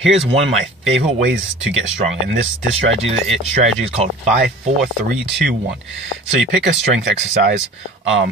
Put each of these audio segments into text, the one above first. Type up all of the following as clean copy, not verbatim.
Here's one of my favorite ways to get strong, and this strategy is called 5, 4, 3, 2, 1. So you pick a strength exercise.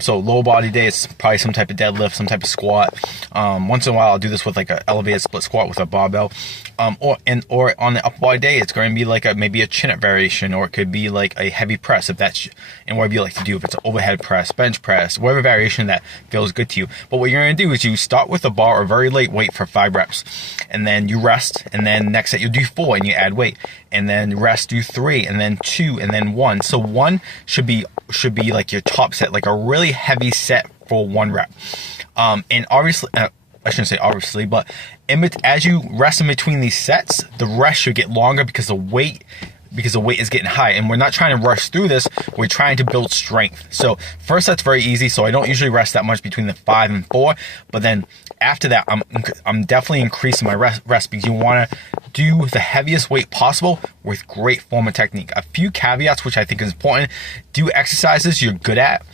So lower body day, it's probably some type of deadlift, some type of squat. Once in a while, I'll do this with like an elevated split squat with a barbell. Or on the upper body day, it's going to be like maybe a chin-up variation, or it could be like a heavy press if that's and whatever you like to do. If it's an overhead press, bench press, whatever variation that feels good to you. But what you're going to do is you start with a bar or very light weight for 5 reps, and then you rest, and then next set you'll do 4 and you add weight, and then rest, do 3, and then 2, and then 1. So 1 should be like your top set, like a really heavy set for 1 rep. And obviously, I shouldn't say obviously, but as you rest in between these sets, the rest should get longer because the weight is getting high, and we're not trying to rush through this. We're trying to build strength. So first set's very easy, so I don't usually rest that much between the 5 and 4, but then after that I'm definitely increasing my rest because you want to do the heaviest weight possible with great form and technique. A few caveats which I think is important: do exercises you're good at.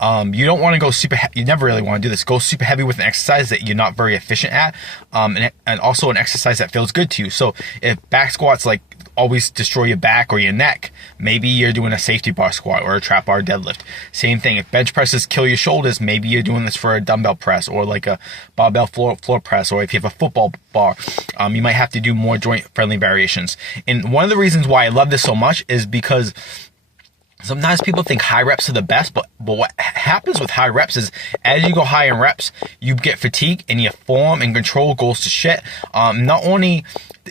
You don't want to go super you never really want to do this. Go super heavy with an exercise that you're not very efficient at, and also an exercise that feels good to you. So if back squats like always destroy your back or your neck, maybe you're doing a safety bar squat or a trap bar deadlift. Same thing, if bench presses kill your shoulders, maybe you're doing this for a dumbbell press or like a barbell floor press, or if you have a football bar, you might have to do more joint friendly variations. And one of the reasons why I love this so much is because sometimes people think high reps are the best, but what happens with high reps is as you go high in reps, you get fatigue and your form and control goes to shit. Not only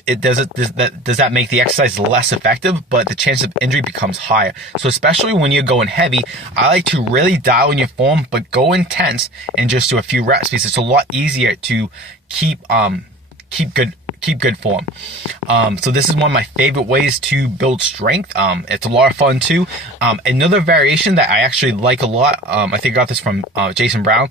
does that make the exercise less effective, but the chance of injury becomes higher. So especially when you're going heavy, I like to really dial in your form, but go intense and just do a few reps because it's a lot easier to keep good form. So this is one of my favorite ways to build strength. It's a lot of fun too. Another variation that I actually like a lot, I think I got this from Jason Brown,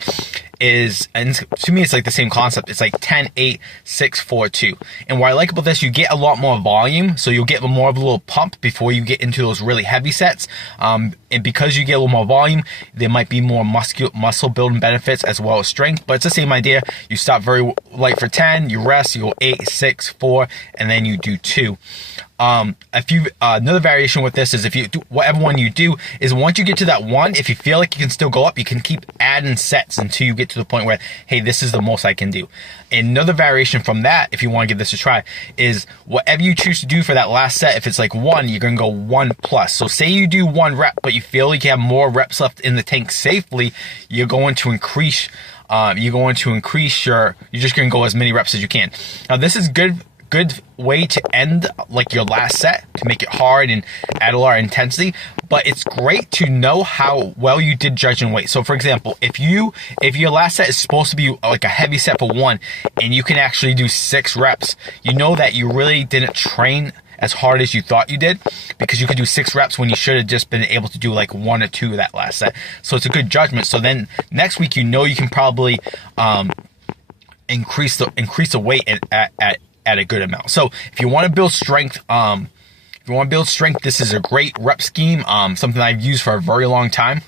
and to me it's like the same concept. It's like 10, 8, 6, 4, 2. And what I like about this, you get a lot more volume, so you'll get more of a little pump before you get into those really heavy sets. And because you get a little more volume, there might be more muscle building benefits as well as strength, but it's the same idea. You start very light for 10, you rest, you go 8, 6, 4, and then you do 2. Another variation with this is if you do whatever one you do is once you get to that 1, if you feel like you can still go up, you can keep adding sets until you get to the point where, hey, this is the most I can do. Another variation from that, if you want to give this a try, is whatever you choose to do for that last set. If it's like 1, you're going to go 1 plus. So say you do 1 rep, but you feel like you have more reps left in the tank safely, you're going to increase you're just going to go as many reps as you can. Now this is good way to end like your last set, to make it hard and add a lot of intensity, but it's great to know how well you did judging weight. So for example, if your last set is supposed to be like a heavy set for 1 and you can actually do 6 reps, you know that you really didn't train as hard as you thought you did, because you could do 6 reps when you should have just been able to do like 1 or 2 of that last set. So it's a good judgment. So then next week, you know, you can probably increase the weight at a good amount. So if you want to build strength, this is a great rep scheme, something I've used for a very long time.